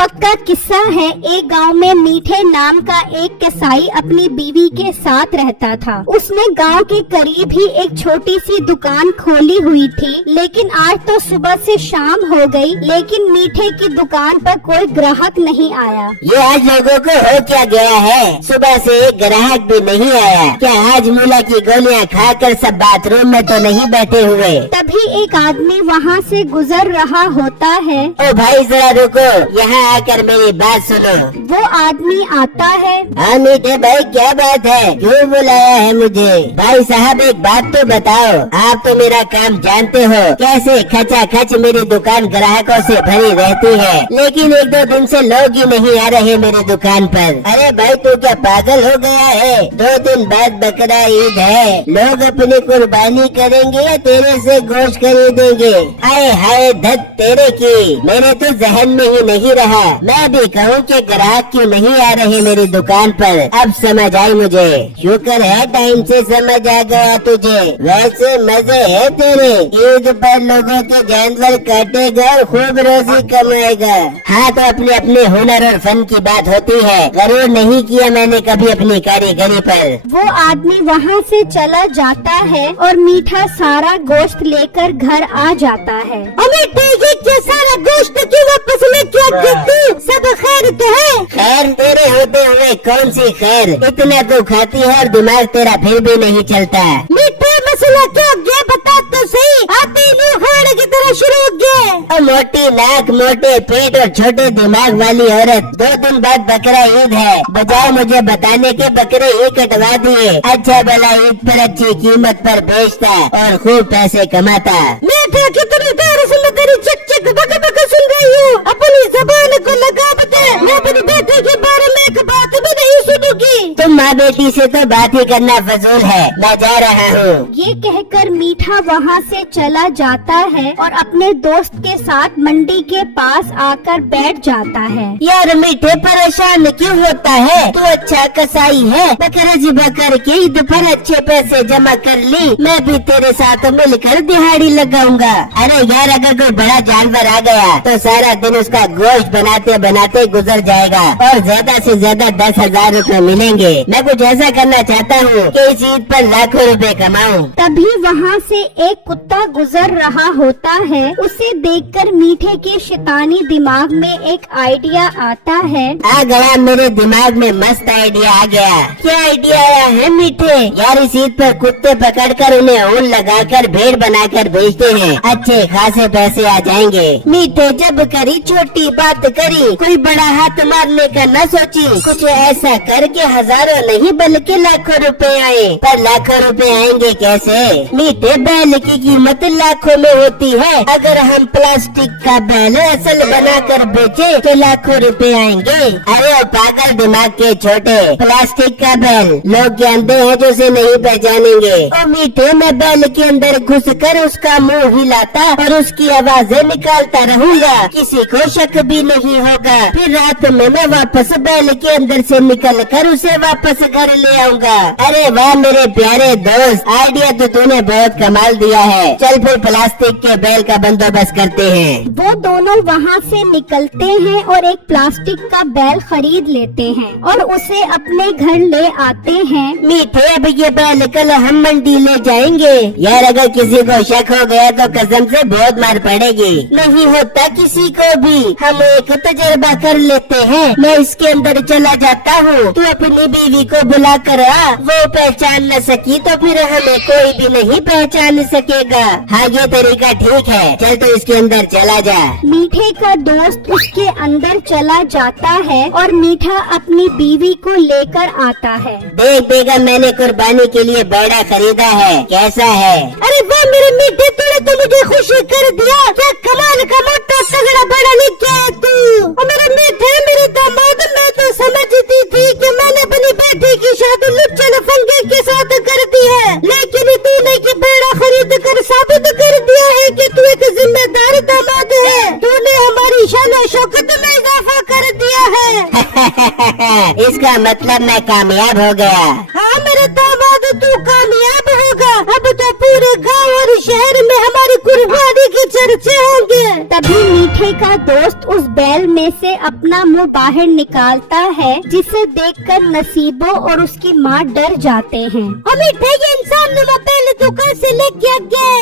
वक्त का किस्सा है। एक गांव में मीठे नाम का एक कसाई अपनी बीवी के साथ रहता था। उसने गांव के करीब ही एक छोटी सी दुकान खोली हुई थी, लेकिन आज तो सुबह से शाम हो गई, लेकिन मीठे की दुकान पर कोई ग्राहक नहीं आया। ये आज लोगों को हो क्या गया है? सुबह से एक ग्राहक भी नहीं आया। क्या आज मूला की गोलियां खाकर सब बाथरूम में तो नहीं बैठे हुए? तभी एक आदमी वहाँ से गुजर रहा होता है। ओ भाई जरा रुको, यहाँ आकर मेरी बात सुनो। वो आदमी आता है। हाँ मीठे भाई, क्या बात है? क्यों बुलाया है मुझे? भाई साहब एक बात तो बताओ, आप तो मेरा काम जानते हो, कैसे खचाखच मेरी दुकान ग्राहकों से भरी रहती है, लेकिन एक दो दिन से लोग ही नहीं आ रहे मेरी दुकान पर। अरे भाई तू क्या पागल हो गया है? 2 दिन बाद बकरा ईद है, लोग अपनी कुर्बानी करेंगे या तेरे से गोश्त खरीदेंगे? हाय हाय धत तेरे की, मेरे तो जहन में ही नहीं रहा। मैं भी कहूँ कि ग्राहक क्यों नहीं आ रहे मेरी दुकान पर। अब समझ आई मुझे, शुक्र है टाइम से समझ आ गया तुझे। वैसे मजे है तेरे, ईद पर लोगों के जानवर काटेगा और खूब रोजी कमाएगा। हाँ तो अपने अपने हुनर और फन की बात होती है, गरूर नहीं किया मैंने कभी अपनी कारीगरी पर। वो आदमी वहाँ से चला जाता है और मीठा सारा गोश्त लेकर घर आ जाता है। क्या सारा गोश्त क्यों वापस लेके आती? सब खैर तो है? खैर तेरे होते हुए कौन सी खैर? इतना तो खाती है और दिमाग तेरा फिर भी नहीं चलता। मीठा मसला क्या हो गया बता तो सही। आते ही खाने की तरह शुरू हो गया। मोटी नाक, मोटे पेट और छोटे दिमाग वाली औरत, 2 दिन बाद बकरा ईद है, बजाय मुझे बताने के बकरे ही कटवा दिए। अच्छा भला ईद पर अच्छी कीमत पर बेचता और खूब पैसे कमाता। मीठा कितनी देर से मैं तेरी चिक चिक बक बक सुन रही हूँ, अपनी जबान को लगा बता। मैं अपनी बेटे के बारे में एक बात भी नहीं सुनूंगी। तुम माँ बेटी से तो बात ही करना फजूल है, मैं जा रहा हूँ। ये कहकर मीठा वहाँ से चला जाता है और अपने दोस्त के साथ मंडी के पास आकर बैठ जाता है। यार मीठे परेशान क्यों होता है? तू अच्छा कसाई है, बकरा ज़िबा करके ईद पर अच्छे पैसे जमा कर ली, मैं भी तेरे साथ मिलकर दिहाड़ी लगाऊंगा। अरे यार अगर कोई बड़ा जानवर आ गया तो सारा दिन उसका गोश्त बनाते बनाते गुजर जाएगा और ज्यादा से ज्यादा 10,000 रुपए मिलेंगे। मैं कुछ ऐसा करना चाहता हूँ कि इस ईद पर लाखों रुपए कमाऊँ। तभी वहाँ से एक कुत्ता गुजर रहा होता है। उसे देखकर मीठे के शैतानी दिमाग में एक आइडिया आता है। आ गया मेरे दिमाग में, मस्त आइडिया आ गया। क्या आइडिया आया है मीठे? यार इस ईद पर कुत्ते पकड़कर उन्हें ऊन लगाकर भेड़ बनाकर बेचते हैं, अच्छे खासे पैसे आ जाएंगे। मीठे जब करी छोटी बात करी, कोई बड़ा हाथ मारने का न सोची, कुछ ऐसा करके हजारों नहीं बल्कि लाखों रुपए आए। पर लाखों रुपए आएंगे कैसे? मीठे बैल की कीमत लाखों में होती है, अगर हम प्लास्टिक का बैल असल बनाकर बेचे तो लाखों रुपए आएंगे। अरे ओ पागल दिमाग के छोटे, प्लास्टिक का बैल लोग जानते हैं जो उसे नहीं पहचानेंगे। और मीठे मैं बैल के अंदर घुसकर उसका मुंह हिलाता और उसकी आवाजें निकालता रहूंगा, किसी को शक भी नहीं होगा। फिर रात में मैं वापस बैल के अंदर से निकलकर उसे वापस घर ले आऊंगा। अरे वाह मेरे प्यारे दोस्त, आइडिया तो तूने बहुत कमाल दिया है। चल फिर प्लास्टिक के बैल का बंदोबस्त करते हैं। वो दोनों वहाँ से निकलते हैं और एक प्लास्टिक का बैल खरीद लेते हैं और उसे अपने घर ले आते हैं। मीठे अब ये बैल कल हम मंडी ले जाएंगे। यार अगर किसी को शक हो गया तो कसम से बहुत मार पड़ेगी। नहीं होता किसी को भी, हम एक तजर्बा कर लेते हैं। मैं इसके अंदर चला जाता हूँ, तू अपनी बीवी को बुला कर आ, वो पहचान न सकी तो फिर हमें कोई भी नहीं पहचान सकेगा। हाँ ये तरीका ठीक है, चल तो इसके अंदर चला जा। मीठे का दोस्त उसके अंदर चला जाता है और मीठा अपनी बीवी को लेकर आता है। देख बेगा मैंने कुर्बानी के लिए बैड़ा खरीदा है, कैसा है? अरे वाह मेरे मीठे, तूने तो मुझे खुशी कर दिया। क्या कमाल का मोटा तगड़ा बैड़ा लेके आया तू। और मेरे मीठे मेरे दामाद, मैं तो समझती थी कि मैंने अपनी बेटी की शादी लुच्चे लफंगे के साथ कर दी है, लेकिन तूने की बैड़ा खरीद कर साबित कर दिया है कि तू एक जिम्मेदार दामाद है। तूने हमारी शान और शौकत में इजाफा कर दिया है। इसका मतलब मैं कामयाब हो गया। हाँ मेरे दामाद तू कामयाब होगा, अब तो पूरे गांव और शहर में हमारी कुर्बानी के चर्चे होंगे। तभी मीठे का दोस्त उस बैल में से अपना मुंह बाहर निकालता है, जिसे देखकर नसीबो और उसकी माँ डर जाते हैं। मीठे ये इंसान नुमा बैल तो कैसे लेके गए?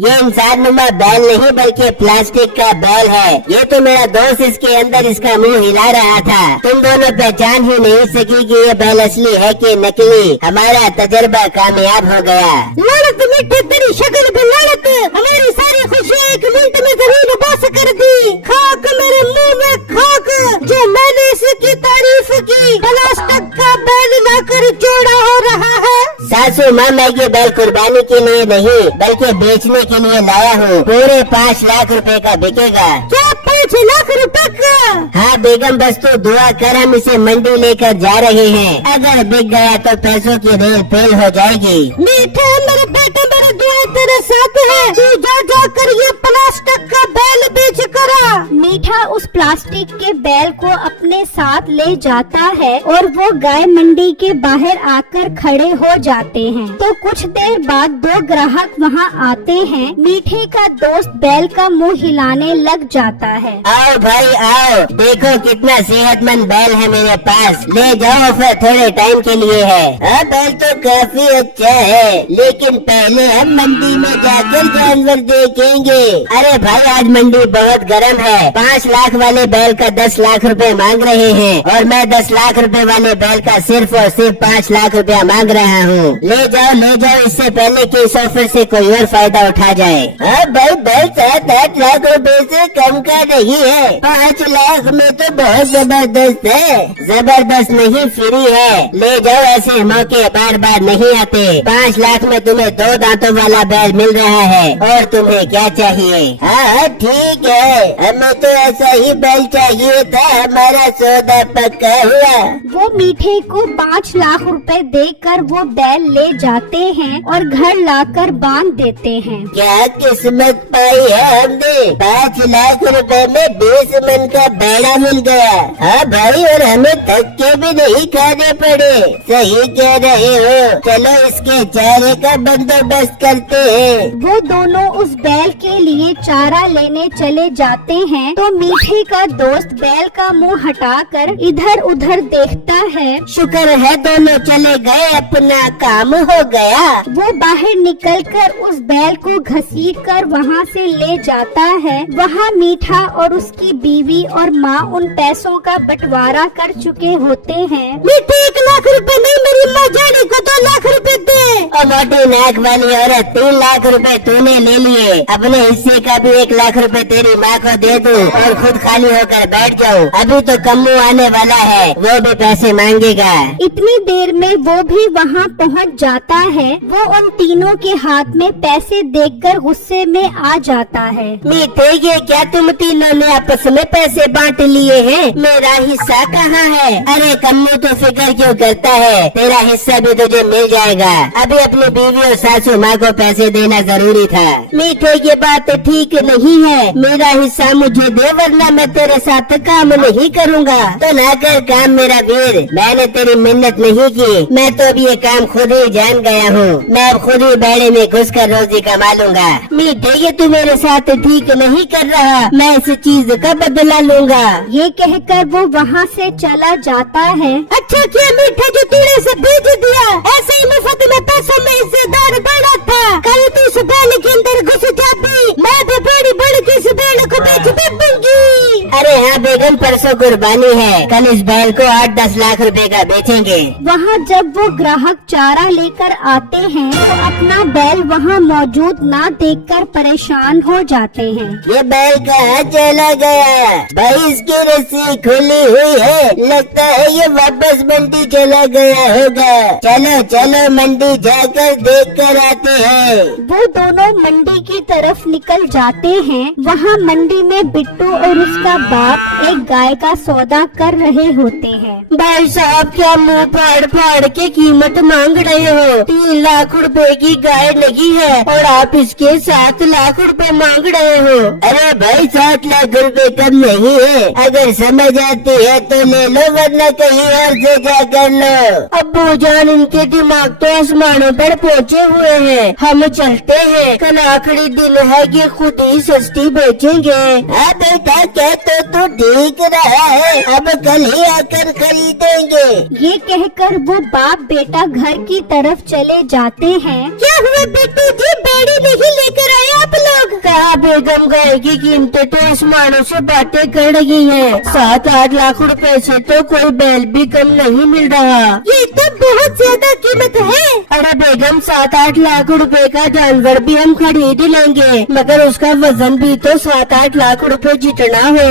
ये इंसान नुमा बैल नहीं बल्कि प्लास्टिक का बैल है। ये तो मेरा दोस्त इसके अंदर इसका मुंह हिला रहा था। तुम दोनों पहचान ही नहीं सकी कि ये बैल असली है कि नकली। हमारा तजर्बा कामयाब हो गया। लड़त मीठे तेरी शक्ल पे लड़त, हमारी सारी खुशियाँ एक मिनट में जमीन बस कर दी। खाक मेरे मुंह में खाक, जो मैंने इसकी तारीफ की। प्लास्टिक का बैल लाकर जोड़ा हो रहा है। सासू माँ, मैं ये बैल कुर्बानी के लिए नहीं बल्कि बेचने के लिए लाया हूँ। पूरे 5 लाख रुपए का बिकेगा। क्या 5 लाख रुपए का? हाँ बेगम, बस तो दुआ कर, हम इसे मंडी लेकर जा रहे हैं। अगर बिक गया तो पैसों की रेल फेल हो जाएगी। मीठे मेरे बेटे, मेरे दुआ तेरे साथ है। तू जा कर ये प्लास्टिक का बैल बेच कर आ। मीठा उस प्लास्टिक के बैल को अपने साथ ले जाता है और वो गाय मंडी के बाहर आकर खड़े हो जाते हैं। तो कुछ देर बाद 2 ग्राहक वहाँ आते हैं। मीठे का दोस्त बैल का मुंह हिलाने लग जाता है। आओ भाई आओ, देखो कितना सेहतमंद बैल है मेरे पास। ले जाओ, फिर थोड़े टाइम के लिए है। बैल तो काफी अच्छा है, लेकिन पहले हम मंडी में जाकर जानवर देखेंगे। अरे भाई, आज मंडी बहुत गर्म है। 5 लाख वाले बैल का 10 लाख रुपए मांग रहे हैं और मैं 10 लाख रुपए वाले बैल का सिर्फ और सिर्फ 5 लाख रुपया मांग रहा हूँ। ले जाओ, इससे पहले कि इस ऑफर से कोई और फायदा उठा जाए। हाँ भाई, बैल 7-8 लाख रुपए से कम का नहीं है। 5 लाख में तो बहुत जबरदस्त है। जबरदस्त नहीं, फ्री है। ले जाओ, ऐसे मौके बार बार नहीं आते। 5 लाख में तुम्हें 2 दांतों वाला बैल मिल रहा है, और तुम्हें क्या चाहिए? हाँ ठीक है, हमें तो ऐसा ही बैल चाहिए था। हमारा सौदा पक्का हुआ। वो मीठे को 5 लाख रुपए देकर वो बैल ले जाते हैं और घर लाकर बांध देते हैं। क्या किस्मत पाई है हमने। 5 लाख रुपए में 20 मन का बैड़ा मिल गया। हाँ भाई, और हमें धक्के भी नहीं खाने पड़े। सही कह रहे हो। चलो इसके चारे का बंदोबस्त करते हैं। वो दोनों उस बैल के लिए चारा लेने चले जाते हैं। तो मीठे का दोस्त बैल का मुंह हटाकर इधर उधर देखता है। शुक्र है दोनों चले गए, अपना काम हो गया। वो बाहर निकलकर उस बैल को घसीट कर वहाँ से ले जाता है। वहाँ मीठा और उसकी बीवी और माँ उन पैसों का बंटवारा कर चुके होते हैं। मीठे 1 लाख रुपए नहीं, मेरी माँ जाने को 2 लाख रुपए दे। और मोटी नाक वाली औरत, 3 लाख रुपए तूने ले लिए। अपने हिस्से का भी 1 लाख रुपए तेरी माँ को दे दूं और खुद खाली होकर बैठ जाऊं। अभी तो कम्मू आने वाला है, वो भी पैसे मांगेगा। इतनी देर में वो भी वहाँ पहुँच जाता है। वो उन तीनों के हाथ में पैसे देखकर गुस्से में आ जाता है। मीठे, ये क्या तुम तीनों ने आपस में पैसे बांट लिए हैं? मेरा हिस्सा कहाँ है? अरे कम्मू तो फिक्र क्यों करता है, तेरा हिस्सा भी तुझे मिल जाएगा। अभी अपनी बीवी और सासू माँ को पैसे देना जरूरी था। मीठे, ये बात ठीक नहीं है। मेरा हिस्सा मुझे दे, वरना मैं तेरे साथ काम नहीं करूँगा। तो ना कर काम मेरा वीर, मैंने तेरी मिन्नत नहीं की। मैं तो अब ये काम खुद ही जान गया हूँ। मैं अब खुद ही बैड़े में घुस कर रोजी कमा लूंगा। मीठे, ये तू मेरे साथ ठीक नहीं कर रहा, मैं इस चीज का बदला लूंगा। ये कहकर वो वहाँ से चला जाता है। अच्छा किया मीठे, जो तूने से भेज दिया। ऐसे ही मुफ्त में पैसों में हिस्सेदार बना था। कल तू इस बैल के अंदर घुस जाती, मैं भी बड़ी बड़ी के इस बैल को बेच भी दूंगी। अरे हाँ बेगम, परसों कुर्बानी है, कल इस बैल को 8-10 लाख रुपए का बेचेंगे। वहाँ जब वो ग्राहक चारा लेकर आते हैं तो अपना बैल वहाँ मौजूद ना देखकर परेशान हो जाते हैं। ये बैल कहाँ चला गया? भाई इसकी रस्सी खुली हुई है, लगता है ये वापस मंडी चला गया होगा। चलो चलो मंडी जाकर देख कर आते हैं। वो दोनों मंडी की तरफ निकल जाते हैं। वहाँ मंडी मंडी में बिट्टू और उसका बाप एक गाय का सौदा कर रहे होते हैं। भाई साहब, क्या मुंह फाड़ फाड़ के कीमत मांग रहे हो? 3 लाख रुपए की गाय लगी है और आप इसके 7 लाख रुपए मांग रहे हो। अरे भाई, 7 लाख रुपए कम नहीं है। अगर समझ आती है तो ले लो, वरना कहीं और से जा कर लो। अब्बू जान, इनके दिमाग तो आसमानों पर पहुँचे हुए हैं। हम चलते हैं, कल आखिरी दिन है कि खुद ही सस्ती बेचेंगे। हाँ बेटा, क्या तो ठीक रहा है, अब कल ही आकर खरीदेंगे। ये कहकर वो बाप बेटा घर की तरफ चले जाते हैं। क्या हुआ बिट्टू जी, बेड़ी नहीं लेकर आए आप लोग? कहा बेगम, गाय की कीमतें तो आसमानों से बातें कर रही हैं। 7-8 लाख रुपए से तो कोई बैल भी कम नहीं मिल रहा। ये तो बहुत ज्यादा कीमत है। अरे बेगम, 7-8 लाख रुपए का जानवर भी हम खरीद लेंगे, मगर उसका वजन भी तो 7-8 लाख रुपए जितना हो।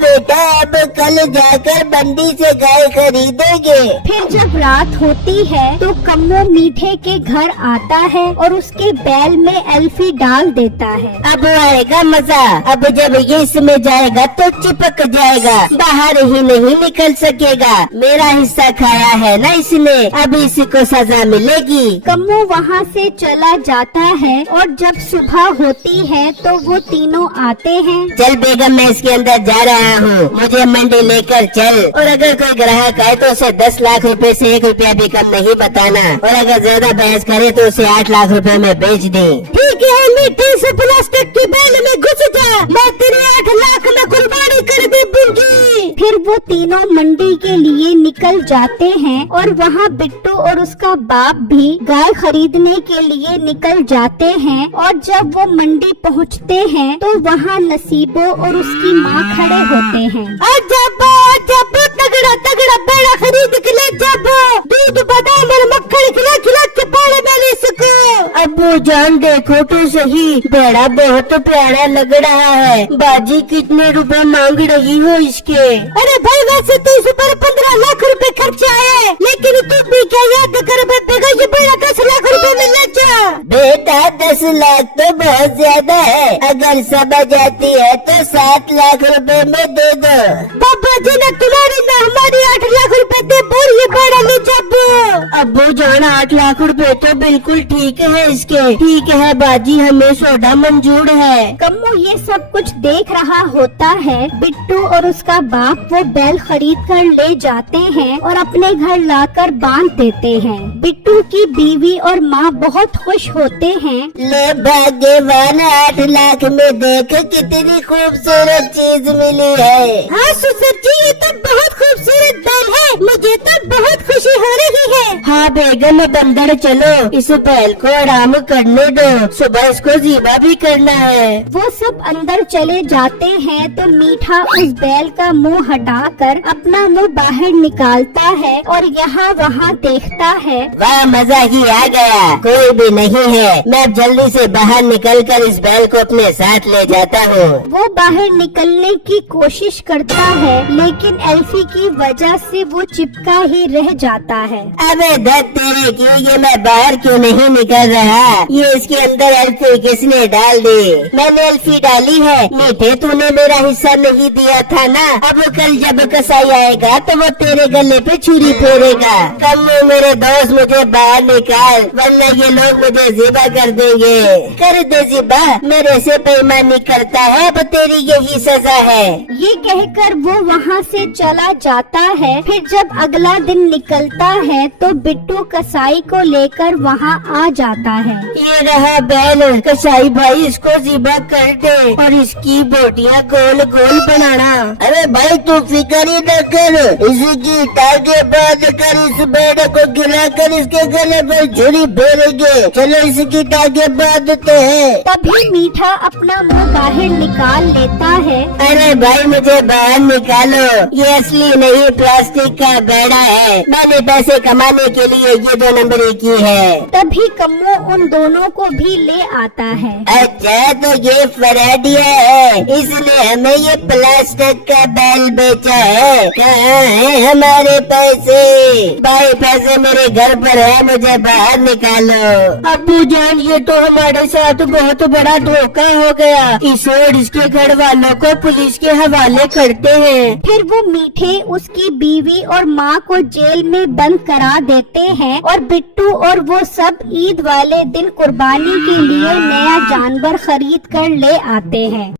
बेटा, अब कल जाकर मंडी से गाय खरीदेंगे। फिर जब रात होती है तो कम्मो मीठे के घर आता है और उसके बैल में एल्फी डाल देता है। अब आएगा मजा। अब जब ये इसमें जाएगा तो चिपक जाएगा, बाहर ही नहीं निकल सकेगा। मेरा हिस्सा खाया है ना इसने, अब इसको सजा मिलेगी। कम्मो वहाँ से चला जाता है और जब सुबह होती है तो वो तीनों आते हैं। चल बेगम, मैं इसके अंदर जा रहा हूँ, मुझे मंडी लेकर चल। और अगर कोई ग्राहक आए तो उसे 10 लाख रुपए से 1 रुपया भी कम नहीं बताना, और अगर ज्यादा बहस करे तो उसे 8 लाख रुपए में बेच दे। ठीक है, मीठे से प्लास्टिक की बैल में घुस जा, मैं तेरे 8 लाख में कुर्बानी कर दूंगी। फिर वो तीनों मंडी के लिए निकल जाते हैं और वहाँ बिट्टू और उसका बाप भी गाय खरीदने के लिए निकल जाते हैं। और जब वो मंडी पहुँचते हैं तो वहाँ नसीबो और उसकी माँ खड़े होते हैं। जब तगड़ा तगड़ा बेड़ा खरीद के ले, जब दूध बादाम और मक्खन खिला खिला के पाले मैंने इसको। अब्बू जान, देखो तो सही, बेड़ा बहुत प्यारा लग रहा है। बाजी, कितने रुपए मांग रही हो इसके? अरे भाई, वैसे तो इस पर 15 लाख रुपए खर्चा है, लेकिन तुम भी क्या याद कर बेगा, ये बेड़ा 10 लाख रुपए में ले जा। बेटा, 10 लाख तो बहुत ज्यादा है, अगर समझ आती है तो 7 लाख रुपए में दे दो। पापा जी ने तुम्हारी न हमारी 8 लाख रुपए दे, बोल ये बेड़ा ले जा। अब्बू जान, 8 लाख रुपए तो बिल्कुल ठीक है इसके। ठीक है बाजी, हमें सौदा मंजूर है। कम्मो ये सब कुछ देख रहा होता है। बिट्टू और उसका बाप वो बैल खरीद कर ले जाते हैं और अपने घर लाकर बांध देते हैं। बिट्टू की बीवी और माँ बहुत खुश होते हैं। ले भाग्यवान, 8 लाख में देख कितनी खूबसूरत चीज मिली है। हाँ सुसर जी, ये तो बहुत खूबसूरत बैल है, मुझे तो बहुत खुशी हो रही है। हाँ बेगम, अब अंदर चलो, इस बैल को आराम करने दो, सुबह इसको ज़ीबा भी करना है। वो सब अंदर चले जाते हैं तो मीठा उस बैल का मुंह हटाकर अपना मुंह बाहर निकालता है और यहाँ वहाँ देखता है। वाह, मजा ही आ गया, कोई भी नहीं है। मैं अब जल्दी से बाहर निकलकर इस बैल को अपने साथ ले जाता हूँ। वो बाहर निकलने की कोशिश करता है, लेकिन एल्फी की वजह से वो चिपका ही रह जाता है। अबे धत तेरे की, ये मैं बाहर क्यों नहीं निकल रहा? ये इसके अंदर एल्फी किसने डाल दी? मैंने एल्फी डाली है। मीठे, तूने मेरा हिस्सा नहीं दिया था ना? अब कल जब कसाई आएगा तो वो तेरे गले पे छुरी फेरेगा। कम्मो मेरे दोस्त, मुझे बाहर निकाल, वरना ये लोग मुझे ज़िबा कर देंगे। कर दे ज़िबा, मेरे से बेईमानी करता है, अब तेरी यही सजा है। ये कहकर वो वहाँ से चला जाता है। फिर जब अगला दिन निकलता है तो बिट्टू कसाई को लेकर वहाँ आ जाता है। ये रहा बैल, कसाई भाई इसको ज़िबा कर दे और इसकी बोटियाँ गोल गोल बनाना। अरे भाई, तू फिक्र ही न कर, इसकी टांगे बांध कर इस बैल को गिरा कर इसके गले पर छुरी फेरेंगे। चलो इसकी टांगे बांधते हैं। तभी मीठा अपना मुंह बाहर निकाल लेता है। अरे भाई, मुझे बाहर निकालो, ये असली नहीं प्लास्टिक का बेड़ा है। मैंने पैसे कमाने के लिए ये 2 नंबरी की है। तभी कम्मो उन दोनों को भी ले आता है। अच्छा, तो ये फराडिया है, इसने हमें ये प्लास्टिक का बैल बेचा है। कहाँ है हमारे पैसे? भाई पैसे मेरे घर पर है, मुझे बाहर निकालो। अब्बू जान, ये तो हमारे साथ बहुत बड़ा धोखा हो गया। इसे और इसके घर वालों को पुलिस के हवाले करते हैं। फिर वो मीठे उसकी बीवी और माँ को जेल में बंद करा देते हैं और बिट्टू और वो सब ईद वाले दिन कुर्बानी के लिए नया जानवर खरीद कर ले आते हैं।